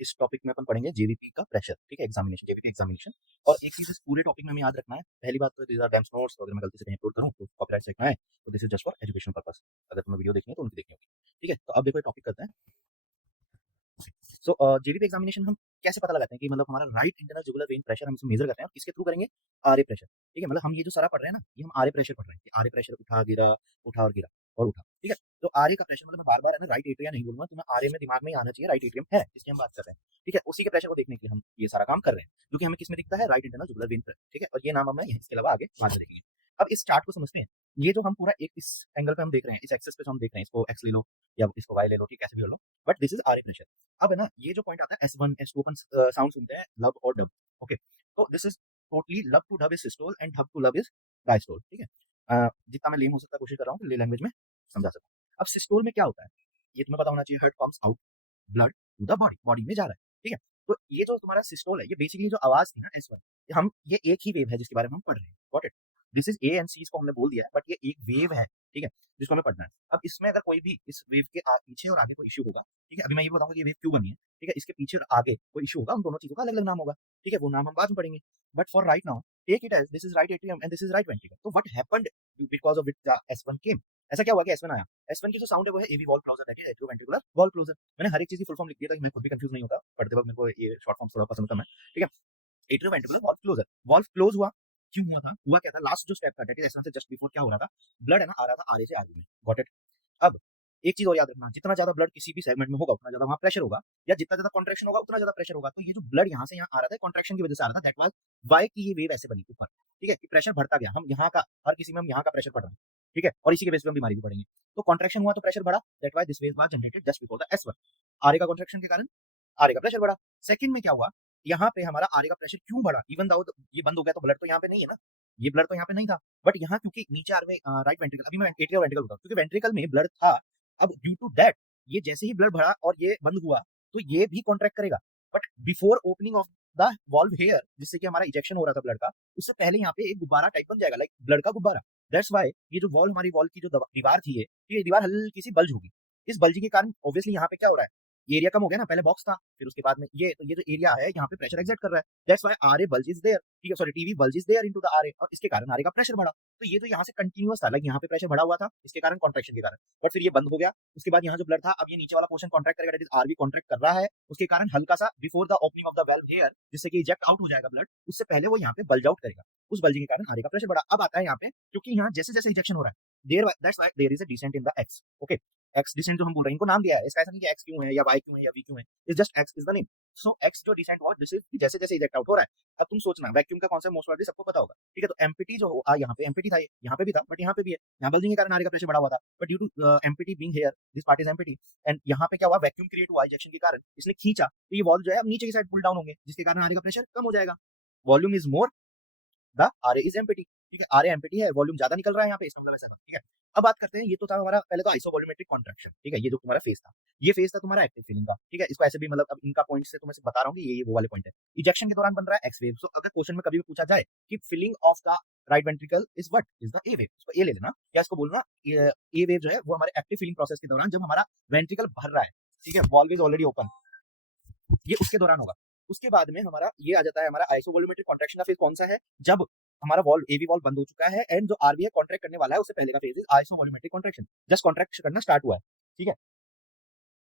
इस टॉपिक में अपन पढ़ेंगे जेवीपी का प्रेशर, ठीक है, एग्जामिनेशन, जेवीपी एग्जामिनेशन। और एक चीज इस पूरे टॉपिक में हमें याद रखना है, पहली बात तो दीज आर डैम्स नोट्स, अगर मैं गलती से कहीं अपलोड करूं तो कॉपीराइट से है, तो this is just for education purpose. अगर तुम्हें वीडियो देखनी है तो उनकी देखनी होगी, ठीक है। तो अब देखो टॉपिक करते हैं। सो जेवीपी एग्जामिनेशन हम कैसे पता लगाते हैं कि मतलब हमारा right internal jugular vein pressure हम इसे मेजर करते हैं, किसके थ्रू करेंगे? आरए प्रेशर, ठीक है। मतलब हम ये जो सारा पढ़ रहे हैं ना, ये हम आरए प्रेशर पढ़ रहे हैं कि आरए प्रेशर उठा गिरा, उठा और गिरा और उठा, ठीक है। तो आरए का प्रेशर मतलब मैं बार बार है ना राइट एट्रिया नहीं बोलूंगा, तुम्हें आरए में दिमाग में ही आना चाहिए राइट एट्रियम है जिसकी हम बात कर रहे हैं, ठीक है। उसी के प्रेशर को देखने के लिए हम ये सारा काम कर रहे हैं, जो कि हमें किसमें दिखता है? Right internal jugular vein pressure, ठीक है। और ये नाम हमें इसके अलावा आगे बात करेंगे। अब इस चार्ट को समझते हैं। ये जो हम पूरा एक इस एंगल पे हम देख रहे हैं, इस एक्सिस पे हम देख रहे हैं, इसको एक्स ले लो या इसको वाई ले लो, ठीक है, कैसे भी लो, but this is RA pressure. अब है ना ये जो पॉइंट आता है S1 S2 अपन साउंड सुनते हैं लब और डब, ओके। तो this is totally lub to dub is systole and dub to lub is diastole, ठीक है। जितना मैं लेम हो सकता कोशिश कर रहा हूँ ले लैंग्वेज में समझा सकूं। अब सिस्टोल में क्या होता है ये तुम्हें पता होना चाहिए, heart pumps out blood to the body, body में जा रहा है, ठीक है। तो ये जो तुम्हारा सिस्टोल है, ये बेसिकली जो आवाज थी ना S1, हम ये एक ही वेव है जिसके बारे में हम पढ़ रहे हैं, got it. This is A and C, इसको हमने बोल दिया है, बट ये एक वेव है, ठीक है, जिसको हमें पढ़ना है। अब इसमें अगर कोई भी इस वेव के पीछे और आगे कोई इश्यू होगा, ठीक है, अभी मैं ये बताऊंगा कि ये वेव क्यों बनी है, ठीक है, इसके पीछे और आगे कोई इश्यू होगा, उन दोनों चीजों का अलग अलग नाम होगा, ठीक है, वो नाम हम बाद में पढ़ेंगे। But for right now take it as this is right atrium and this is right ventricle. तो what happened because of which the S1 came? ऐसा क्या हुआ कि S1 आया? S1 की जो साउंड है वो है AV valve closure, that is atrioventricular valve closure. मैंने हर एक चीज की फुल फॉर्म लिख दिया ताकि मैं खुद भी कंफ्यूज नहीं होता पढ़ते वक्त, मेरे को ये शॉर्ट फॉर्म थोड़ा पसंद था मैं, ठीक है। Atrioventricular valve closure, valve close हुआ, क्यों हुआ था? हुआ क्या था? लास्ट जो स्टेप था दैट इज S1 से जस्ट बिफोर क्या हो रहा था? ब्लड है ना आ रहा था आरए से आरबी में, गॉट इट। अब एक चीज और याद रखना, जितना ज्यादा ब्लड किसी भी सेगमेंट में होगा उतना ज्यादा वहां प्रेशर होगा, या जितना ज्यादा कॉन्ट्रैक्शन होगा उतना ज्यादा प्रेशर होगा। तो ये जो ब्लड यहाँ से यहाँ आ रहा था कॉन्ट्रैक्शन की वजह से आ रहा था, दैट वाज वाई की ये वेव ऐसे बनी ऊपर, ठीक है, कि प्रेशर बढ़ता गया, हम यहाँ का हर किसी में हम यहाँ का प्रेशर बढ़ रहा है, ठीक है, और इसी के बेस पे हम बीमारी भी बढ़ेंगे। तो कॉन्ट्रैक्शन हुआ तो प्रेशर बढ़ा, that why this wave was generated just before the S1। RA का कॉन्ट्रैक्शन के कारण आरए का प्रेशर बढ़ा। सेकंड में क्या हुआ, यहाँ पे हमारा आरए का प्रेशर क्यों बढ़ा? इवन दाउ ये बंद हो गया तो ब्लड तो यहाँ पे नहीं है ना, ये ब्लड तो यहाँ पे नहीं था, बट यहाँ क्योंकि नीचे आर में राइट वेंट्रिकल, अभी मैं एट्रियल वेंट्रिकल होता क्योंकि वेंट्रिकल में ब्लड था। अब ड्यू टू दैट ये जैसे ही ब्लड बढ़ा और ये बंद हुआ तो ये भी कॉन्ट्रैक्ट करेगा, but before opening of the valve here, जिससे कि हमारा इजेक्शन हो रहा था ब्लड का, उससे पहले यहाँ पे एक गुब्बारा टाइप बन जाएगा, लाइक ब्लड का गुब्बारा। दैट्स वाई ये जो वॉल हमारी वॉल की जो दीवार थी ये दीवार हल्की सी बल्ज होगी। इस बल्जी के कारण ऑब्वियसली यहाँ पे क्या हो रहा है, ये एरिया कम हो गया ना, पहले बॉक्स था फिर उसके बाद में ये, तो ये जो एरिया है यहाँ पे प्रेशर एक्सर्ट कर रहा है, that's why RA bulge is there, ठीक है, sorry TV bulge is there into the RA, और इसके कारण आरए का प्रेशर बढ़ा। तो ये तो यहाँ से कंटिन्यूअस था, लाइक यहाँ पे प्रेशर बढ़ा हुआ था इसके कारण कॉन्ट्रैक्शन के कारण, बट फिर ये बंद हो गया। उसके बाद यहाँ जो ब्लड था अब ये नीचे वाला पोर्शन कॉन्ट्रैक्ट करेगा, दैट इज आरबी कॉन्ट्रैक्ट कर रहा है, उसके कारण हल्का सा before the opening of the valve here, जिससे कि इजेक्ट आउट हो जाएगा ब्लड, उससे पहले वो यहाँ पे बल्ज आउट करेगा, उस बल्जिंग के कारण आरए का प्रेशर बढ़ा। अब आता है यहाँ पे क्योंकि यहाँ जैसे जैसे इजेक्शन हो रहा है there, that's why there is a descent in the X, okay. X descent जो हम बोल रहे हैं, इनको नाम दिया है, इसका ऐसा नहीं कि एक्स क्यों है या वाई क्यों है या वी क्यों है, it's just x is the name. So x जो डिसेंट हुआ दिस इज जैसे जैसे इजेक्ट आउट हो रहा है। अब तुम सोचना वैक्यूम का कॉन्सेप्ट मोस्ट प्रोबेबली सबको पता होगा, ठीक है। तो एम्पिटी जो यहाँ पे एम्पिटी था, यहाँ पे भी था बट यहाँ पे भी है, यहाँ बल्जिंग के कारण आरए का प्रेशर बढ़ा हुआ था, but due to empty being here this part is empty, and यहाँ पे क्या हुआ, वैक्यूम क्रिएट हुआ इजेक्शन के कारण, इसने खींचा तो ये वॉल्व जो है अब नीचे की साइड पुल डाउन होंगे, जिसके कारण आरए का प्रेशर कम हो जाएगा। Volume is more, the RA is empty, ठीक है, आरए एम्प्टी है, वॉल्यूम ज्यादा निकल रहा है यहाँ पे, इसका मतलब ऐसा था, ठीक है। अब बात करते हैं, ये तो था हमारा पहले तो आइसोवॉल्यूमेट्रिक कॉन्ट्रैक्शन, ठीक है, ये जो तुम्हारा फेज था, ये फेज था तुम्हारा एक्टिव फीलिंग का, ठीक है। इसको ऐसे भी मतलब अब इनका पॉइंट से तो मैं सिर्फ बता रहा हूँ कि ये वो वाले पॉइंट है। इजेक्शन के दौरान बन रहा है एक्स वेव। सो अगर क्वेश्चन में कभी भी पूछा जाए कि feeling of the right ventricle is what, is the A wave, इसको ए ले लेना, या इसको बोलना ए वेव जो है वो हमारे एक्टिव फीलिंग प्रोसेस के दौरान जब हमारा वेंट्रिकल भर रहा है, ठीक है, वॉल्व इज ऑलरेडी ओपन, ये उसके दौरान होगा। उसके बाद में हमारा ये आ जाता है, हमारा आइसोवॉल्यूमेट्रिक कॉन्ट्रैक्शन का फेज कौन सा है, जब हमारा वॉल्व एवी वॉल्व बंद हो चुका है एंड जो आरबी है कॉन्ट्रैक्ट करने वाला है, उससे पहले का phase is isovolumetric contraction, just contract करना स्टार्ट हुआ है, ठीक है।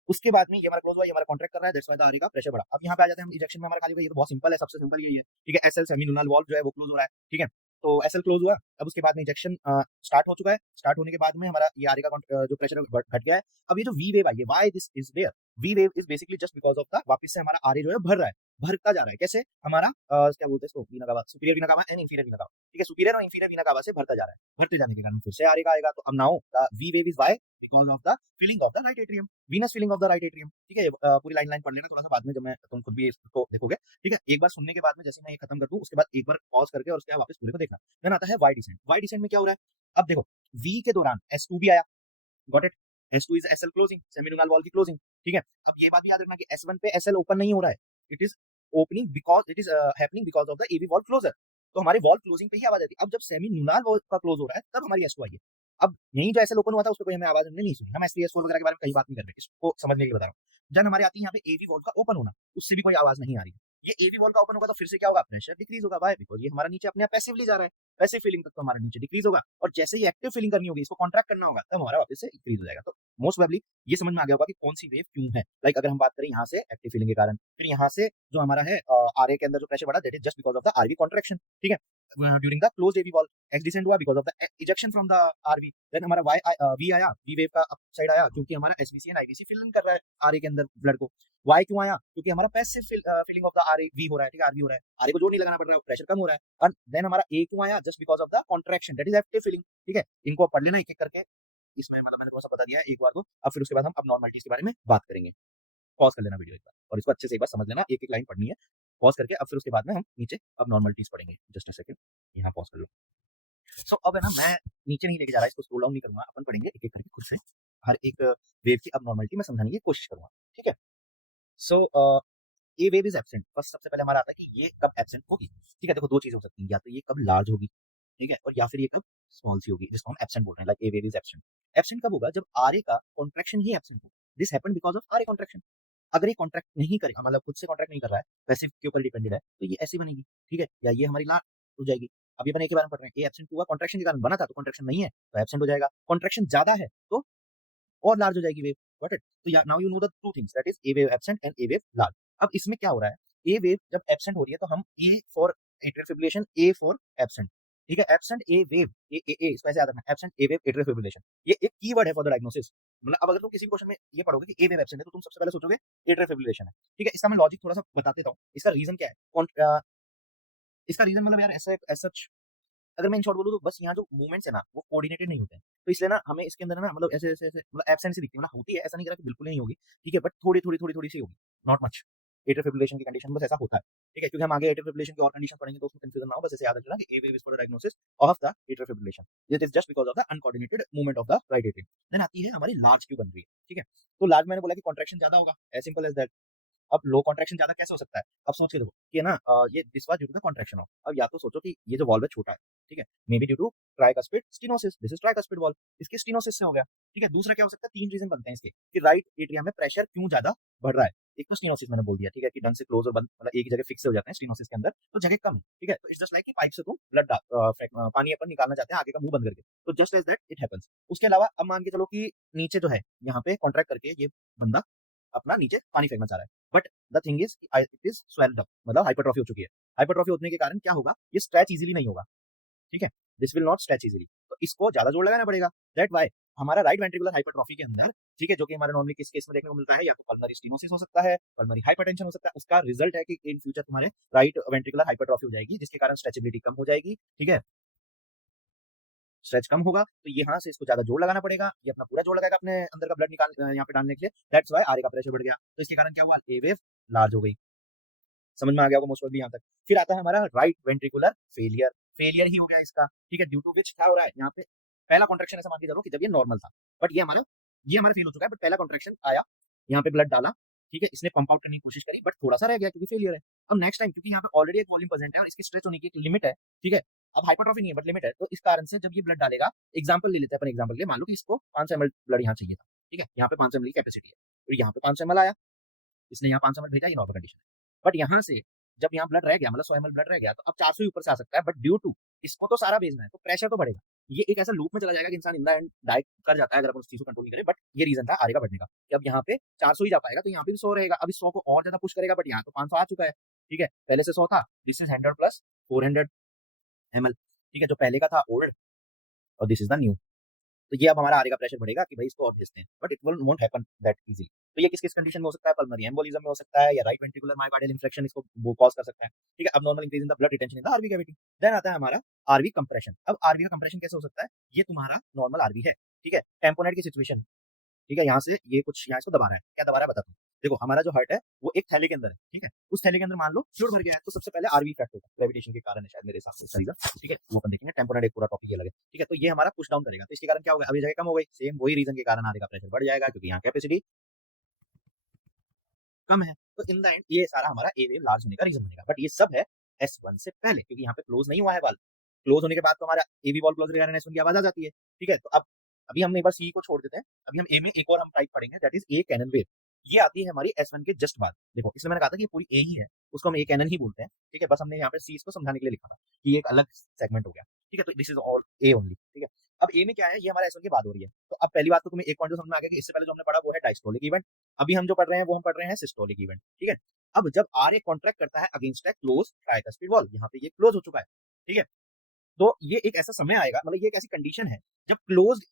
उसके बाद में ये हमारा क्लोज हुआ, ये हमारा कॉन्ट्रैक्ट कर रहा है, दैट्स व्हाई द आरए का प्रेशर बढ़ा। अब यहाँ पे आ जाते हैं हम इजेक्शन में, हमारा खाली हुआ, ये तो बहुत सिंपल है, सबसे सिंपल यही है, ठीक है। एसएल सेमिलुनल वॉल्व जो है वो क्लोज हो रहा है, ठीक है। तो एसएल क्लोज हुआ, अब उसके बाद में इंजेक्शन स्टार्ट हो चुका है, स्टार्ट होने के बाद में हमारा ये आरए का जो प्रेशर घट गया है। अब ये जो वी वेव आई है, why this is there, V wave is basically just because of the वापस से हमारा आरए जो है भर रहा है, भरता जा रहा है, कैसे हमारा क्या बोलते हैं इसको, वीना कावा, सुपीरियर वीना कावा एंड इंफीरियर वीना कावा, ठीक है, सुपीरियर और इंफीरियर वीना कावा से भरता जा रहा है, भरते जाने के कारण फिर से आरए का आएगा। तो अब now the V wave is why because of the filling of the right atrium, venous filling of the right atrium, ठीक है। पूरी लाइन लाइन पढ़ लेना थोड़ा सा बाद में, जब मैं तुम खुद भी इसको देखोगे, ठीक है। एक बार सुनने के बाद में जैसे मैं ये खत्म कर दूं उसके बाद एक बार पॉज करके और उसके बाद वापस पूरे को देखना। देन आता है वाई डिसेंट। वाई डिसेंट में क्या हो रहा है, अब देखो वी के दौरान S2 भी आया, got it, S2 is SL closing, semilunar valve की क्लोजिंग, ठीक है। अब ये बात भी याद रखना कि S1 पे एसएल ओपन नहीं हो रहा है, it is opening because it is happening because of the AV valve closure. तो हमारे वॉल क्लोजिंग पे ही आवाज आती है। अब जब सेमिलुनल वॉल का क्लोज हो रहा है तब हमारी S2 आई है, अब यहीं जो ऐसे लोकल हुआ था उस पे कोई हमें आवाज हमने नहीं सुनी, हम एसपीएस4 वगैरह के बारे में कहीं बात नहीं कर रहे, इसको समझने के लिए बता रहा हूँ। जब हमारे आती है यहाँ पे एवी वॉल का ओपन होना, उससे भी कोई आवाज नहीं आ रही। ये एवी वॉल का ओपन होगा तो फिर से क्या होगा, प्रेशर डिक्रीज होगा। वाई? बिकॉज ये हमारा नीचे अपने आप पैसिवली जा रहा है, पैसिव फीलिंग तक तो हमारा नीचे डिक्रीज होगा, और जैसे ही एक्टिव फीलिंग करनी होगी, इसको कॉन्ट्रैक्ट करना होगा, तब हमारा वापस से इंक्रीज हो जाएगा। तो मोस्ट प्रोबेबली ये समझ में आ गया होगा कि कौन सी वेव क्यों है। लाइक अगर हम बात करें यहाँ से एक्टिव फीलिंग के कारण, फिर यहाँ से जो हमारा है आरए के अंदर जो प्रेशर बढ़ा, that is just because of the RV contraction, ठीक है, during the closed AV valve. X descent हुआ because of the ejection from the RV. Then हमारा वाई वी आया, वी वेव का अप साइड आया, क्योंकि हमारा एसबीसी एंड आईवीसी फिल कर रहा है आरए के अंदर ब्लड को। वाई क्यों आया? क्योंकि हमारा passive filling of the RA V हो रहा है, ठीक है, आरवी हो रहा है, आरए को जोर नहीं लगाना पड़ रहा है, प्रेशर कम हो रहा है। एंड देन हमारा ए क्यों आया? Just because of the contraction, that is active feeling, ठीक है। इनको पढ़ लेना एक एक करके, इसमें मतलब मैंने थोड़ा सा बता दिया है एक बार को। अब फिर उसके बाद हम अब नॉर्मलिटीज के बारे में बात करेंगे। पॉज कर लेना वीडियो एक बार और इसको अच्छे से एक बार समझ लेना, एक एक लाइन पढ़नी है, पॉज करके अब फिर उसके बाद में हम नीचे अब नॉर्मलिटीज पढ़ेंगे। जस्ट अ सेकंड, यहाँ पॉज कर लो। सो अब है ना, मैं नीचे नहीं लेके जा रहा, इसको स्क्रॉल डाउन नहीं करूंगा, अपन पढ़ेंगे एक एक करके खुद से, हर एक वेव की अब नॉर्मलिटी मैं समझाने की कोशिश करूंगा, ठीक है। सो ए वेव इज एब्सेंट, बस सबसे पहले हमारा आता है कि ये कब एब्सेंट होगी, ठीक है। देखो दो चीजें हो सकती हैं, या तो ये कब लार्ज होगी, ठीक है, और या फिर ये कब स्मॉल सी होगी, जिसको हम एब्सेंट बोल रहे हैं। Like A wave is absent. Absent कब होगा? जब आरए का कॉन्ट्रैक्शन ही एब्सेंट हो। This happened because of RA contraction. अगर ये कॉन्ट्रैक्ट नहीं करेगा, मतलब खुद से कॉन्ट्रैक्ट नहीं कर रहा है, पैसिव के ऊपर डिपेंडेड है, तो ये ऐसी बनेगी, ठीक है, या ये हमारी लार्ज हो जाएगी। अब ये अपन एक के बारे में पढ़ रहे हैं, ए एब्सेंट हुआ कॉन्ट्रैक्शन के कारण बना था, तो कॉन्ट्रैक्शन नहीं है तो एब्सेंट हो जाएगा। कॉन्ट्रैक्शन ज्यादा है तो और लार्ज हो जाएगी वेव। Got it? तो now you know the two things, that is A wave absent and A wave large. अब इसमें क्या हो रहा है, ए वेव जब एब्सेंट हो रही है तो हम A for atrial fibrillation, A for absent, ठीक है, एब्सेंट ए वेव, ए इसको ऐसे याद रखना, एब्सेंट ए वेव एट्रियल फिब्रिलेशन, ये एक कीवर्ड है फॉर द डायग्नोसिस। मतलब अब अगर तुम किसी क्वेश्चन में ये पढ़ोगे कि ए वेव एब्सेंट है, तो तुम सबसे पहले सोचोगे एट्रियल फिब्रिलेशन है, ठीक है। इसका मैं लॉजिक थोड़ा सा बता देता हूँ, इसका रीजन क्या है। इसका रीजन मतलब यार ऐसा ऐसा, अगर मैं इन शॉर्ट बोलूँ तो बस यहाँ जो मूवमेंट्स है ना, वो कोऑर्डिनेटेड नहीं होते हैं, तो इसलिए ना हमें इसके अंदर ना मतलब ऐसे ऐसे ऐसे मतलब एब्सेंट सी दिखती है, मतलब होती है, ऐसा नहीं कह रहा कि बिल्कुल ही नहीं होगी, ठीक है, बट थोड़ी थोड़ी थोड़ी थोड़ी सी होगी, नॉट मच। एट्रियल फिब्रिलेशन की कंडीशन बस ऐसा होता है, ठीक है, क्योंकि हम आगे एट्रियल फिब्रिलेशन की और कंडीशन पढ़ेंगे तो उसमें कंफ्यूजन ना हो, बस ऐसे याद रखना कि A wave is for the diagnosis of the atrial fibrillation, this is just because of the uncoordinated movement of the right atrium. Then आती है हमारी लार्ज क्यों बन रही है, ठीक है। तो लार्ज मैंने बोला कि कॉन्ट्रैक्शन ज्यादा होगा, एज सिंपल एज दैट। अब लो कॉन्ट्रैक्शन ज्यादा कैसे हो सकता है? अब सोच के देखो कि है ना, ये this was due to the contraction of, अब या तो सोचो कि ये जो वॉल्व है छोटा है, ठीक है, may be due to tricuspid stenosis, this is tricuspid valve, इसके स्टेनोसिस से हो गया, ठीक है। दूसरा क्या हो सकता है, तीन रीजन बनते हैं इसके कि राइट एट्रियम में प्रेशर क्यों ज्यादा बढ़ रहा है। एक तो स्टेनोसिस मैंने बोल दिया, ठीक है, कि ढंग से क्लोज और बंद मतलब एक ही जगह फिक्स हो जाते हैं स्टेनोसिस के अंदर, तो जगह कम है, ठीक है, तो इट्स जस्ट लाइक कि पाइप से तुम ब्लड पानी अपन निकालना चाहते हैं आगे का मुंह बंद करके, तो just as that it happens. उसके अलावा अब मान के चलो कि नीचे जो है यहाँ पे कॉन्ट्रैक्ट करके ये बंदा अपना नीचे पानी फेंकना चाह रहा है, but the thing is it is swelled up, मतलब हाइपरट्रॉफी हो चुकी है। हाइपरट्रॉफी होने के कारण क्या होगा, ये स्ट्रेच इजीली नहीं होगा, ठीक है, this will not stretch easily, तो इसको ज्यादा जोर लगाना पड़ेगा। दैट वाई हमारा राइट वेंट्रिकुलर हाइपरट्रॉफी के अंदर, ठीक है, जो कि हमारे नॉर्मली किस केस में देखने को मिलता है, या तो पल्मोनरी स्टेनोसिस हो सकता है, पल्मोनरी हाइपरटेंशन हो सकता है, उसका रिजल्ट है कि इन फ्यूचर तुम्हारे राइट वेंट्रिकुलर हाइपरट्रॉफी हो जाएगी, जिसके कारण स्ट्रेचेबिलिटी कम हो जाएगी, ठीक है, स्ट्रेच कम होगा, तो यहाँ से इसको ज्यादा जोर लगाना पड़ेगा, ये अपना पूरा जोर लगाएगा अपने अंदर का ब्लड निकाल यहाँ पे डालने के लिए, दैट्स व्हाई आरए का प्रेशर बढ़ गया, तो इसके कारण क्या हुआ, ए वेव लार्ज हो गई। समझ में आ गया होगा मोस्ट प्रोबेबली यहाँ तक। फिर आता है हमारा राइट वेंट्रिकुलर फेलियर, फेलियर ही हो गया इसका, ठीक है, ड्यू टू विच क्या हो रहा है यहाँ पे, पहला कॉन्ट्रैक्शन ऐसा मान के चलो कि जब ये नॉर्मल था, बट ये हमारा फेल हो चुका है, बट पहला कॉन्ट्रैक्शन आया, यहाँ पे ब्लड डाला, ठीक है, इसने पंप आउट करने की कोशिश करी, बट थोड़ा सा रह गया क्योंकि फेलियर है। अब नेक्स्ट टाइम, क्योंकि यहाँ पे ऑलरेडी एक वॉल्यूम प्रेजेंट है और इसकी स्ट्रेच होने की एक लिमिट है, ठीक है, अब हाइपरट्रॉफी नहीं है बट लिमिट है, तो इस कारण से जब ये ब्लड डालेगा, एग्जाम्पल ले लेते हैं अपन, एग्जाम्पल ले मान लो कि इसको 500 ml ब्लड यहाँ चाहिए था, ठीक है, यहाँ पे 500 ml की कैपेसिटी है, तो यहाँ पे 500 ml आया, इसने यहाँ 500 ml भेजा, ये नॉर्मल कंडीशन है, बट यहाँ से जब यहाँ ब्लड रह गया, मतलब 100 ml ब्लड रह गया, तो अब 400 ही ऊपर से आ सकता है, बट ड्यू टू इसको तो सारा भेजना है, तो प्रेशर तो बढ़ेगा। ये एक ऐसा लूप में चला जाएगा कि इंसान इन द एंड डाई कर जाता है अगर अपन उस चीज को कंट्रोल नहीं करें, बट ये रीजन था आगे का बढ़ने का, कि अब यहाँ पे 400 ही जा पाएगा, तो यहाँ पे भी 100 रहेगा, अब इस 100 को और ज्यादा पुश करेगा, बट यहाँ तो 500 आ चुका है, ठीक है, पहले से 100 था, दिस इज 100 प्लस 400 ml, ठीक है, जो पहले का था ओल्ड और दिस इज द न्यू, तो ये अब हमारा आगे का प्रेशर बढ़ेगा कि भाई इसको और भेजते हैं, but it will not happen that easily. तो ये किस किस कंडीशन में हो सकता है, पल्मोनरी एम्बोलिज्म में हो सकता है, या राइट वेंट्रिकुलर मायोकार्डियल इन्फेक्शन इसको वो कॉज कर सकता है, ठीक है, अब normal increase in the blood retention in the RV cavity. Then आता है हमारा आरवी कंप्रेशन। अब आरवी का कंप्रेशन कैसे हो सकता है, ये तुम्हारा नॉर्मल आरवी है, ठीक है, टेम्पोनेट की सिचुएशन, ठीक है, यहाँ से ये कुछ यहाँ इसको दबा रहा है, क्या दबा रहा है बताता हूँ। देखो हमारा जो हार्ट है वो एक थैले के अंदर है, ठीक है, उस थैले के अंदर मान लो फ्लूइड भर गया है, तो सबसे पहले आरवी इफेक्ट होगा, ग्रेविटेशन के कारण है शायद मेरे हिसाब से इसका रीजन, ठीक है, वो अपन देखेंगे, टेम्पोनेट एक पूरा टॉपिक ये लगे, ठीक है, तो ये हमारा पुश डाउन करेगा, तो इसके कारण क्या होगा, अभी जगह कम हो गई, सेम वही रीजन के कारण आगे का प्रेशर बढ़ जाएगा, क्योंकि यहाँ कैपेसिटी कम है, तो इन द एंड ये सारा हमारा ए वेव लार्ज होने का रीजन बनेगा, बट ये सब है S1 से पहले, क्योंकि यहाँ पे क्लोज नहीं हुआ है वाल्व, क्लोज होने के बाद तो हमारा एवी वॉल क्लोज रहेगा, एस1 की आवाज आ जाती है। ठीक है, तो अब अभी हम एक बार सी को छोड़ देते हैं, अभी हम ए में एक और हम टाइप पढ़ेंगे, that is a cannon wave. ये आती है हमारी एस1 के जस्ट बाद। देखो इसमें मैंने कहा था कि ये पूरी ए ही है, उसको हम ए कैनन ही बोलते हैं। ठीक है, बस हमने यहाँ पे सी को समझाने के लिए लिखा था कि ये एक अलग सेगमेंट हो गया। ठीक है, तो this is all A only. ठीक है, अब ए में क्या है, ये हमारा एस1 के बाद हो रही है। तो अब पहली बात तो तुम्हें एक पॉइंट जो समझ में आ गया कि इससे पहले जो हमने पढ़ा वो है डायस्टोलिक इवेंट, अभी हम जो पढ़ रहे हैं वो हम पढ़ रहे हैं सिस्टोलिक इवेंट। ठीक है, अब जब आर ए कॉन्ट्रैक्ट करता है अगेंस्ट ए क्लोज ट्राइकस्पिड वॉल, यहाँ पे ये क्लोज हो चुका है। ठीक है, तो ये एक ऐसा समय आएगा, मतलब ये एक ऐसी कंडीशन है जब क्लोज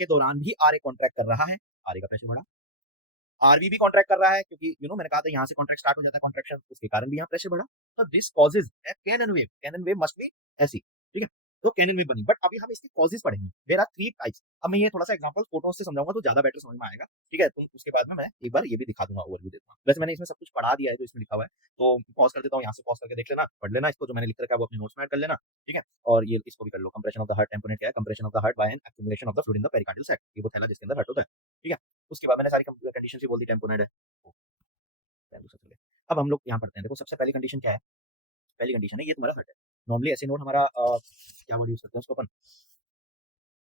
के दौरान भी आर ए कॉन्ट्रैक्ट कर रहा है, आर ए का प्रेशर बढ़ा, आरबी भी कॉन्ट्रैक्ट कर रहा है, क्योंकि मैंने कहा था यहाँ से कॉन्ट्रैक्ट स्टार्ट हो जाता है कॉन्ट्रैक्शन, उसके कारण भी यहाँ प्रेशर बढ़ा। तो this causes a cannon wave, cannon wave must be ऐसी। ठीक है, तो कैनन वेव बनी, बट अभी हम इसके कॉजेज पढ़ेंगे। There are 3 types. अब मैं ये थोड़ा सा एग्जांपल फोटोज से समझाऊंगा तो ज्यादा बेटर समझ में आएगा। ठीक है, तो उसके बाद में मैं एक बार ये भी दिखा दूंगा, ओवरव्यू दे दूंगा। वैसे मैंने इसमें सब कुछ पढ़ा दिया है जो इसमें लिखा हुआ है, तो पॉज कर देता हूँ, यहाँ से पॉज करके देख लेना, पढ़ लेना इसको, जो मैंने लिख रखा है वो अपने नोट्स में ऐड कर लेना। ठीक है, और ये इसको भी कर लो, compression of the heart tamponade क्या है, compression of the heart by an accumulation of the fluid in the pericardial sac, ये वो थैला जिसके अंदर हार्ट होता है। ठीक है, उसके बाद मैंने सारी कंडीशन ही बोल दी, टेम्पोनेट है। अब हम लोग यहाँ पढ़ते हैं। देखो सबसे पहली कंडीशन क्या है, पहली कंडीशन है ये तुम्हारा हार्ट है। नॉर्मली ऐसे नोट हमारा क्या वर्ड यूज करते हैं उसको अपन,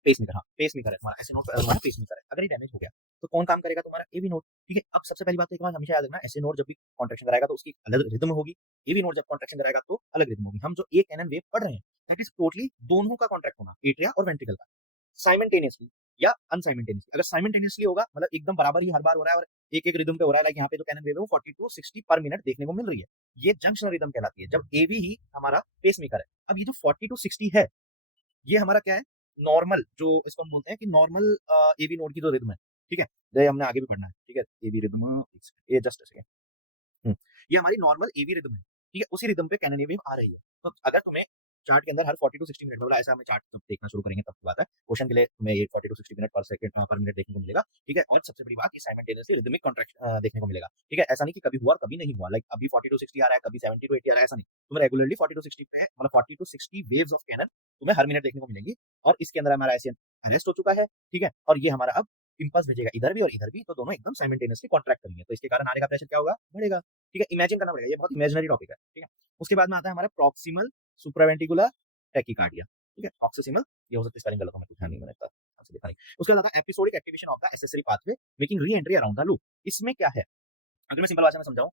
पेसमेकर। हाँ, पेसमेकर है तुम्हारा, ऐसे नोट तुम्हारा पेसमेकर है। अगर ये डैमेज हो गया तो कौन काम करेगा, तुम्हारा एवी नोट। ठीक है, अब सबसे पहली बात तो एक बात हमेशा याद रखना, ऐसे नोट जब भी कॉन्ट्रैक्शन कराएगा तो उसकी अलग रिदम होगी, एवी नोट जब कॉन्ट्रैक्शन कराएगा तो अलग रिदम होगी। हम जो एक कैनन वेव पढ़ रहे हैं दैट इज टोटली दोनों का कॉन्ट्रैक्ट होना, एट्रिया और वेंट्रिकल का, साइमल्टेनियसली या अनसाइमल्टेनियसली। अगर साइमल्टेनियसली होगा मतलब एकदम बराबर ही हर बार हो रहा है और एक एक रिदम पे हो रहा है, लाइक यहाँ पे जो कैनन वेव है वो 40 to 60 पर मिनट देखने को मिल रही है, ये जंक्शनल रिदम कहलाती है, जब एवी ही हमारा पेसमेकर है। अब ये जो 40 to 60 है ये हमारा क्या है, नॉर्मल, जो इसको हम बोलते हैं कि नॉर्मल एवी नोड की जो रिदम है। ठीक है, ये हमने आगे भी पढ़ना है। ठीक है, एवी रिदम, ये जस्ट अ सेकंड, ये हमारी नॉर्मल एवी रिदम है। ठीक है, उसी रिदम पे कैनन वेव आ रही है। तो अगर तुम्हें चार्ट के अंदर हर 40 to 60 मिनट में, ऐसा हमें चार्ट जब देखना शुरू करेंगे तब की बात है, क्वेश्चन के लिए तुम्हें ये 40 to 60 मिनट पर सेकंड पर मिनट देखने को मिलेगा। ठीक है, और सबसे बड़ी बात ये साइमल्टेनियसली रिदमिक कॉन्ट्रैक्शन देखने को मिलेगा। ठीक है, ऐसा नहीं कि कभी हुआ और कभी नहीं हुआ, लाइक अभी 40 to 60 आ रहा है, कभी 70 to 80 आ रहा है, ऐसा नहीं। तुम्हें रेगुलरली 40 to 60 पे, मतलब 40 to 60 वेव्स ऑफ कैनन तुम्हें हर मिनट देखने को मिलेंगी, और इसके अंदर हमारा ऐसे अरेस्ट हो चुका है। ठीक है, और ये हमारा अब इंपल्स भेजेगा इधर भी और इधर भी, तो दोनों एकदम साइमल्टेनियसली कॉन्ट्रैक्ट करेंगे, तो इसके कारण आने का प्रेशर क्या होगा, बढ़ेगा। ठीक है, इमेजिन करना पड़ेगा, ये बहुत इमेजिनरी टॉपिक है। ठीक है, उसके बाद में आता है हमारा प्रॉक्सिमल सुप्रावेंट्रिकुलर टैकीकार्डिया। ठीक है, प्रॉक्सिमल, ये हो सकती है स्पेलिंग गलत हो, मैं कुछ ध्यान नहीं, मैंने इतना अच्छे से देखा नहीं। उसके बाद आता है episodic activation of the accessory pathway making re entry around the loop. इसमें क्या है, अगर मैं सिंपल भाषा में समझाऊं,